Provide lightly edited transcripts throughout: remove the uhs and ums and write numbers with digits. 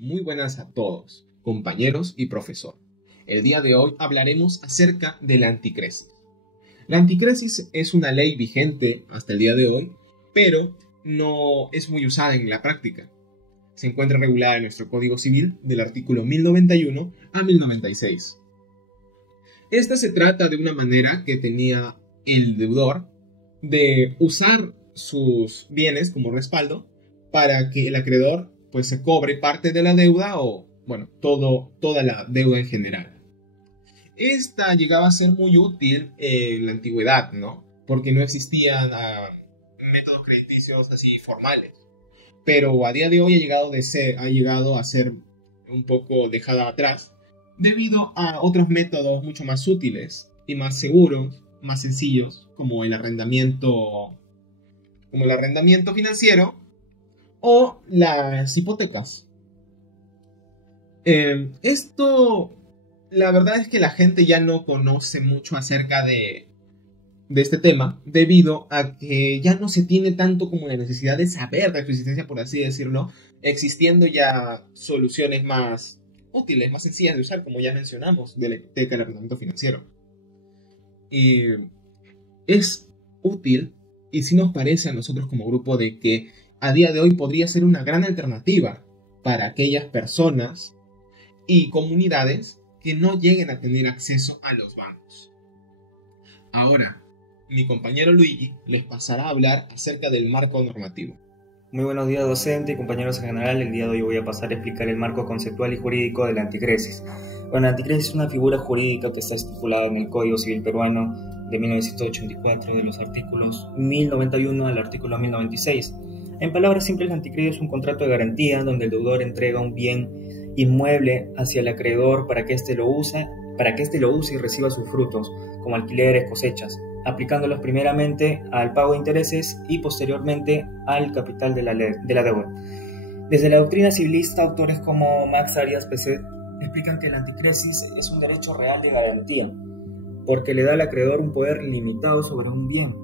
Muy buenas a todos, compañeros y profesor. El día de hoy hablaremos acerca de la anticresis. La anticresis es una ley vigente hasta el día de hoy, pero no es muy usada en la práctica. Se encuentra regulada en nuestro Código Civil del artículo 1091 a 1096. Esta se trata de una manera que tenía el deudor de usar sus bienes como respaldo para que el acreedor pues se cobre parte de la deuda o, bueno, toda la deuda en general. Esta llegaba a ser muy útil en la antigüedad, ¿no? Porque no existían métodos crediticios así formales. Pero a día de hoy ha llegado a ser un poco dejada atrás debido a otros métodos mucho más útiles y más seguros, más sencillos, como el arrendamiento financiero o las hipotecas. La verdad es que la gente ya no conoce mucho acerca de este tema, debido a que ya no se tiene tanto como la necesidad de saber de su existencia, por así decirlo, existiendo ya soluciones más útiles, más sencillas de usar, como ya mencionamos, de la hipoteca, el arrendamiento financiero. Y es útil, y sí nos parece a nosotros como grupo de que a día de hoy podría ser una gran alternativa para aquellas personas y comunidades que no lleguen a tener acceso a los bancos. Ahora, mi compañero Luigi les pasará a hablar acerca del marco normativo. Muy buenos días, docente y compañeros en general. El día de hoy voy a pasar a explicar el marco conceptual y jurídico de la anticresis. Bueno, la anticresis es una figura jurídica que está estipulada en el Código Civil peruano de 1984, de los artículos 1091 al artículo 1096. En palabras simples, la anticresis es un contrato de garantía donde el deudor entrega un bien inmueble hacia el acreedor para que éste lo use y reciba sus frutos, como alquileres, cosechas, aplicándolos primeramente al pago de intereses y posteriormente al capital de la deuda. Desde la doctrina civilista, autores como Max Arias Peset explican que la anticresis es un derecho real de garantía, porque le da al acreedor un poder limitado sobre un bien,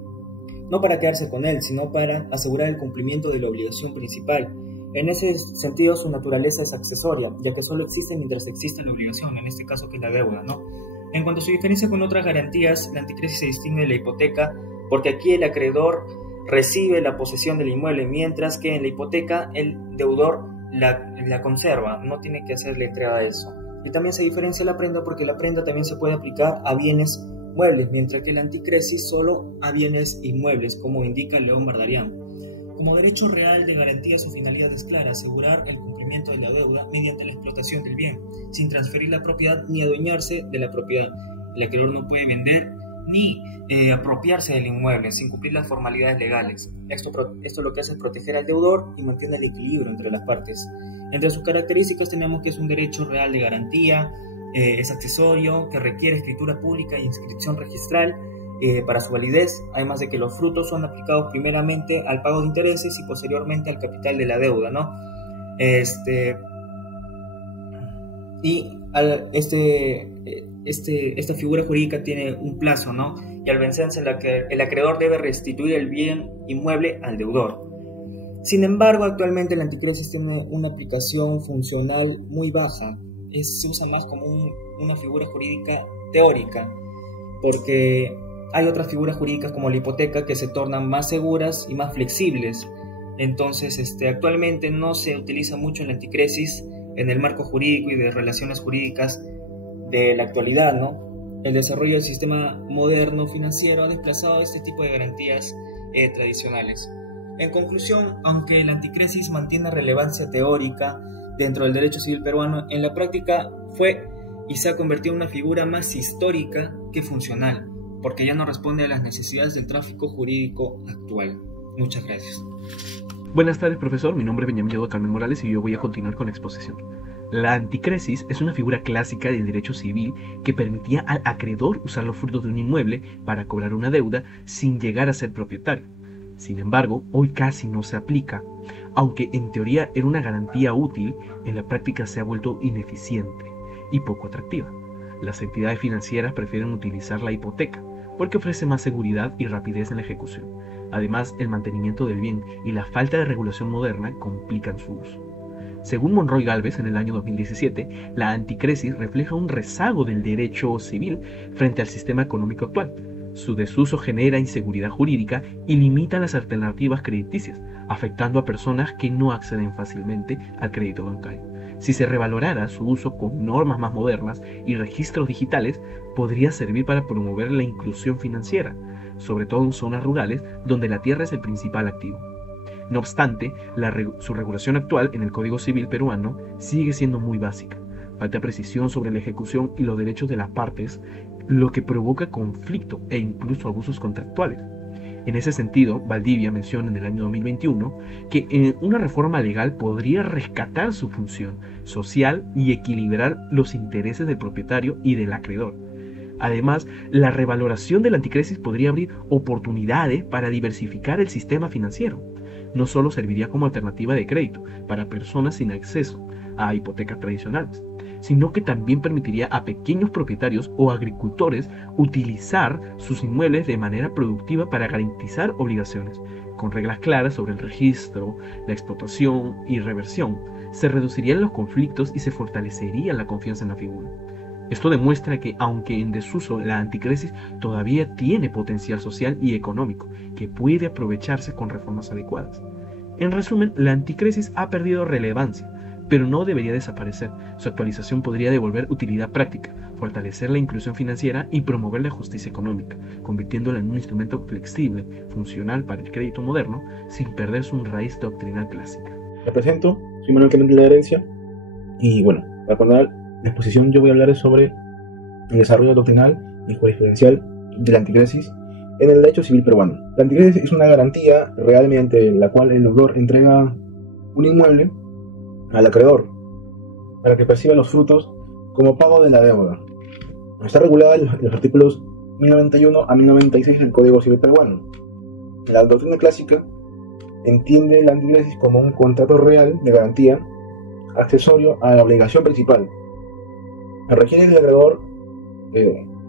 no para quedarse con él, sino para asegurar el cumplimiento de la obligación principal. En ese sentido, su naturaleza es accesoria, ya que solo existe mientras existe la obligación, en este caso que es la deuda, ¿no? En cuanto a su diferencia con otras garantías, la anticresis se distingue de la hipoteca porque aquí el acreedor recibe la posesión del inmueble, mientras que en la hipoteca el deudor la conserva, no tiene que hacerle entrega de eso. Y también se diferencia la prenda porque la prenda también se puede aplicar a bienes muebles, mientras que la anticresis solo a bienes inmuebles, como indica León Bardarian. Como derecho real de garantía, su finalidad es clara: asegurar el cumplimiento de la deuda mediante la explotación del bien, sin transferir la propiedad ni adueñarse de la propiedad. El acreedor no puede vender ni apropiarse del inmueble sin cumplir las formalidades legales. Esto lo que hace es proteger al deudor y mantiene el equilibrio entre las partes. Entre sus características tenemos que es un derecho real de garantía, es accesorio, que requiere escritura pública e inscripción registral para su validez, además de que los frutos son aplicados primeramente al pago de intereses y posteriormente al capital de la deuda, ¿no? Esta figura jurídica tiene un plazo, ¿no? Y al vencerse el acreedor debe restituir el bien inmueble al deudor. Sin embargo, actualmente la anticresis tiene una aplicación funcional muy baja. Se usa más como una figura jurídica teórica, porque hay otras figuras jurídicas como la hipoteca que se tornan más seguras y más flexibles. Entonces, actualmente no se utiliza mucho la anticresis en el marco jurídico y de relaciones jurídicas de la actualidad, ¿no? El desarrollo del sistema moderno financiero ha desplazado este tipo de garantías tradicionales. En conclusión, aunque la anticresis mantiene relevancia teórica dentro del derecho civil peruano, en la práctica fue y se ha convertido en una figura más histórica que funcional, porque ya no responde a las necesidades del tráfico jurídico actual. Muchas gracias. Buenas tardes, profesor. Mi nombre es Benjamín Carmen Morales y yo voy a continuar con la exposición. La anticresis es una figura clásica del derecho civil que permitía al acreedor usar los frutos de un inmueble para cobrar una deuda sin llegar a ser propietario. Sin embargo, hoy casi no se aplica. Aunque en teoría era una garantía útil, en la práctica se ha vuelto ineficiente y poco atractiva. Las entidades financieras prefieren utilizar la hipoteca porque ofrece más seguridad y rapidez en la ejecución. Además, el mantenimiento del bien y la falta de regulación moderna complican su uso. Según Monroy Galvez, en el año 2017, la anticresis refleja un rezago del derecho civil frente al sistema económico actual. Su desuso genera inseguridad jurídica y limita las alternativas crediticias, afectando a personas que no acceden fácilmente al crédito bancario. Si se revalorara su uso con normas más modernas y registros digitales, podría servir para promover la inclusión financiera, sobre todo en zonas rurales donde la tierra es el principal activo. No obstante, su regulación actual en el Código Civil peruano sigue siendo muy básica. Falta precisión sobre la ejecución y los derechos de las partes, lo que provoca conflicto e incluso abusos contractuales. En ese sentido, Valdivia menciona en el año 2021 que una reforma legal podría rescatar su función social y equilibrar los intereses del propietario y del acreedor. Además, la revaloración de la anticresis podría abrir oportunidades para diversificar el sistema financiero. No solo serviría como alternativa de crédito para personas sin acceso a hipotecas tradicionales, sino que también permitiría a pequeños propietarios o agricultores utilizar sus inmuebles de manera productiva para garantizar obligaciones. Con reglas claras sobre el registro, la explotación y reversión, se reducirían los conflictos y se fortalecería la confianza en la figura. Esto demuestra que, aunque en desuso, la anticresis todavía tiene potencial social y económico que puede aprovecharse con reformas adecuadas. En resumen, la anticresis ha perdido relevancia, pero no debería desaparecer. Su actualización podría devolver utilidad práctica, fortalecer la inclusión financiera y promover la justicia económica, convirtiéndola en un instrumento flexible, funcional para el crédito moderno, sin perder su raíz doctrinal clásica. Me presento, soy Manuel Clemente de la Herencia, y bueno, para poner la exposición yo voy a hablar sobre el desarrollo doctrinal y jurisprudencial de la anticresis en el derecho civil peruano. La anticresis es una garantía realmente en la cual el deudor entrega un inmueble al acreedor para que perciba los frutos como pago de la deuda. Está regulada en los artículos 1091 a 1096 del Código Civil peruano. La doctrina clásica entiende la anticresis como un contrato real de garantía accesorio a la obligación principal. Requiere que el acreedor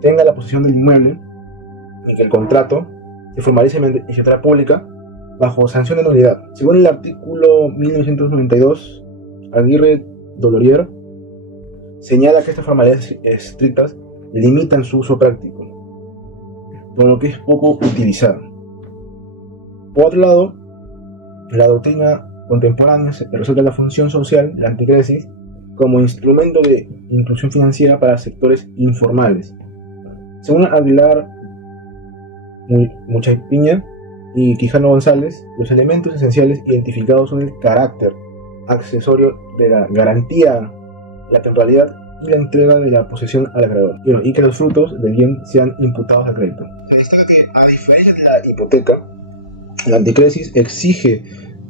tenga la posesión del inmueble y que el contrato se formalice y se haga pública bajo sanción de nulidad. Según el artículo 1992, Aguirre Dolorier señala que estas formalidades estrictas limitan su uso práctico, por lo que es poco utilizado. Por otro lado, la doctrina contemporánea resalta la función social de la anticresis como instrumento de inclusión financiera para sectores informales. Según Aguilar Muchaipiña y Quijano González, los elementos esenciales identificados son el carácter accesorio de la garantía, la temporalidad y la entrega de la posesión al acreedor, y que los frutos del bien sean imputados al crédito. Se destaca que, a diferencia de la hipoteca, la anticresis exige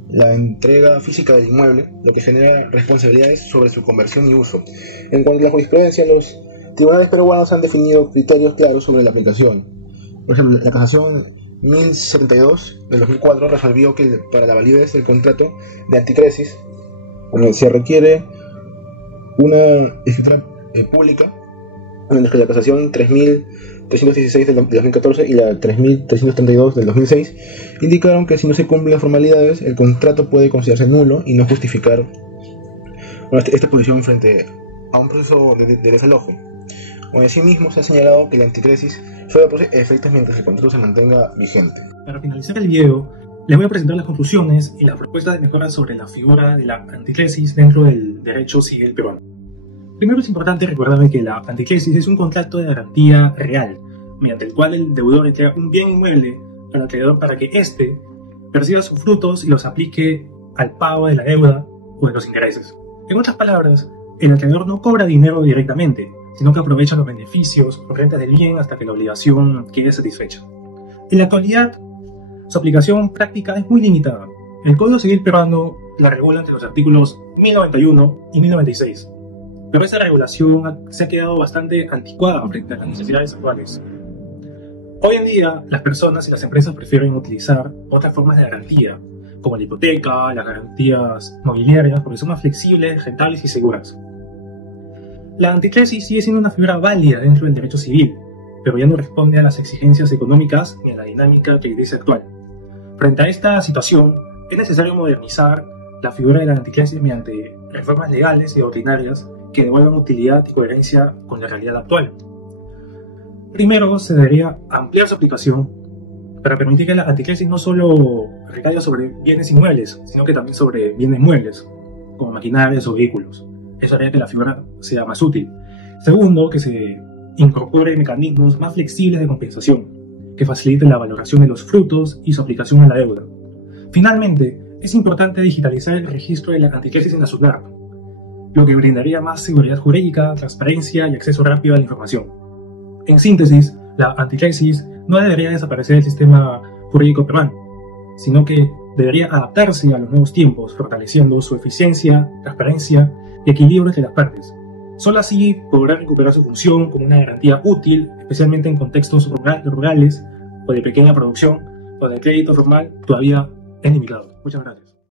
la entrega física del inmueble, lo que genera responsabilidades sobre su conversión y uso. En cuanto a la jurisprudencia, los tribunales peruanos han definido criterios claros sobre la aplicación. Por ejemplo, la casación 1072 del 2004 resolvió que para la validez del contrato de anticresis se requiere una escritura pública, en la que la casación 3316 del 2014 y la 3332 del 2006 indicaron que si no se cumplen las formalidades, el contrato puede considerarse nulo y no justificar esta posición frente a un proceso de desalojo. Asimismo, se ha señalado que la anticresis solo produce efectos mientras el contrato se mantenga vigente. Para finalizar el video, les voy a presentar las conclusiones y las propuestas de mejora sobre la figura de la anticresis dentro del derecho civil peruano. Primero, es importante recordar que la anticresis es un contrato de garantía real, mediante el cual el deudor entrega un bien inmueble al acreedor para que éste perciba sus frutos y los aplique al pago de la deuda o de los intereses. En otras palabras, el acreedor no cobra dinero directamente, sino que aprovecha los beneficios o rentas del bien hasta que la obligación quede satisfecha. En la actualidad, su aplicación práctica es muy limitada. El Código Civil peruano la regula entre los artículos 1091 y 1096, pero esta regulación se ha quedado bastante anticuada frente a las necesidades actuales. Hoy en día, las personas y las empresas prefieren utilizar otras formas de garantía, como la hipoteca, las garantías mobiliarias, porque son más flexibles, rentables y seguras. La anticresis sigue siendo una figura válida dentro del derecho civil, pero ya no responde a las exigencias económicas ni a la dinámica crediticia actual. Frente a esta situación, es necesario modernizar la figura de la anticresis mediante reformas legales y doctrinarias que devuelvan utilidad y coherencia con la realidad actual. Primero, se debería ampliar su aplicación para permitir que la anticlesis no solo recaiga sobre bienes inmuebles, sino que también sobre bienes muebles, como maquinarias o vehículos. Eso haría que la figura sea más útil. Segundo, que se incorporen mecanismos más flexibles de compensación, que faciliten la valoración de los frutos y su aplicación a la deuda. Finalmente, es importante digitalizar el registro de la anticlesis en la SUNAT, lo que brindaría más seguridad jurídica, transparencia y acceso rápido a la información. En síntesis, la anticlesis no debería desaparecer del sistema jurídico peruano, sino que debería adaptarse a los nuevos tiempos, fortaleciendo su eficiencia, transparencia y equilibrio entre las partes. Solo así podrá recuperar su función como una garantía útil, especialmente en contextos rurales o de pequeña producción, donde el crédito formal todavía es limitado. Muchas gracias.